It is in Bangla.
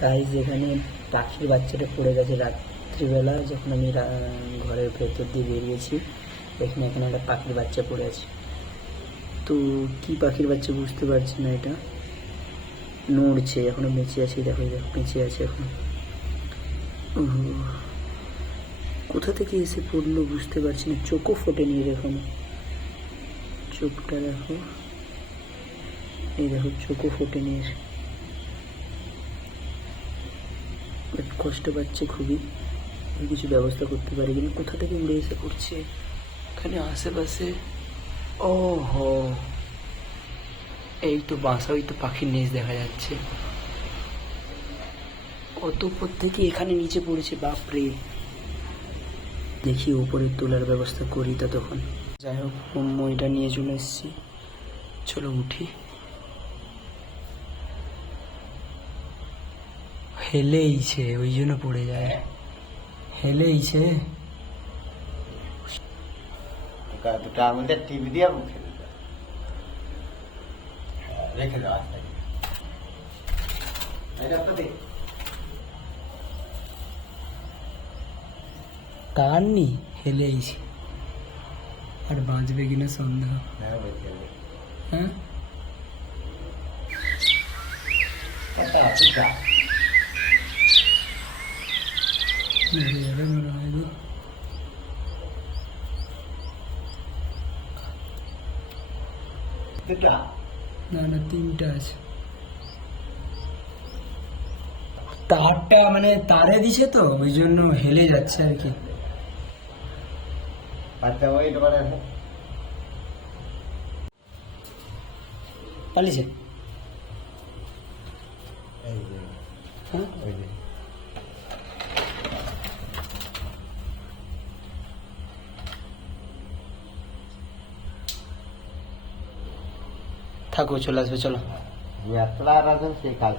গাইজ এখানে পাখির বাচ্চাটা পড়ে গেছে রাত্রিবেলা, যখন আমি ঘরের ভেতর দিয়ে বেরিয়েছি। এখানে একটা পাখির বাচ্চা পড়ে আছে। তো কি পাখির বাচ্চা বুঝতে পারছি না, এটা নড়ছে, এখনো বেঁচে আছে, দেখো বেঁচে আছে এখন। কোথা থেকে এসে পড়লো বুঝতে পারছি না, চোখও ফোটেনি এরকম, চোখটা দেখো, এই দেখো চোখও ফোটেনি এর। কষ্ট পাচ্ছে খুবই, কিছু ব্যবস্থা করতে পারি কিনা। কোথা থেকে উড়ে এসে পড়ছে এখানে আশেপাশে। ও হো, এই তো বাসা, ওই তো পাখির নেজ দেখা যাচ্ছে, কত উপর থেকে এখানে নিচে পড়েছে, বাপরে। দেখি উপরে তোলার ব্যবস্থা করি ততক্ষণ। যাই হোক, মইটা নিয়ে চলে এসেছি, চলো উঠি। হেলেইছে ওই জন্য পড়ে যায়, হেলেইছে। দুটো আঙুলটা টিপ দিয়ে রেখে দাও আস্তে। টাননি, হেলেইছে, আর বাঁচবে কিনা সন্দেহ। হ্যাঁ মরে যাবে মনে হয় গো। না না, তিনটা আছে। তারটা মানে তারে দিছে তো, ওই জন্য হেলে যাচ্ছে আর কি। আচ্ছা ওই পালিয়েছে। থাকো, চলে আসবে, চলো। এতটা রাজন সেই কাজ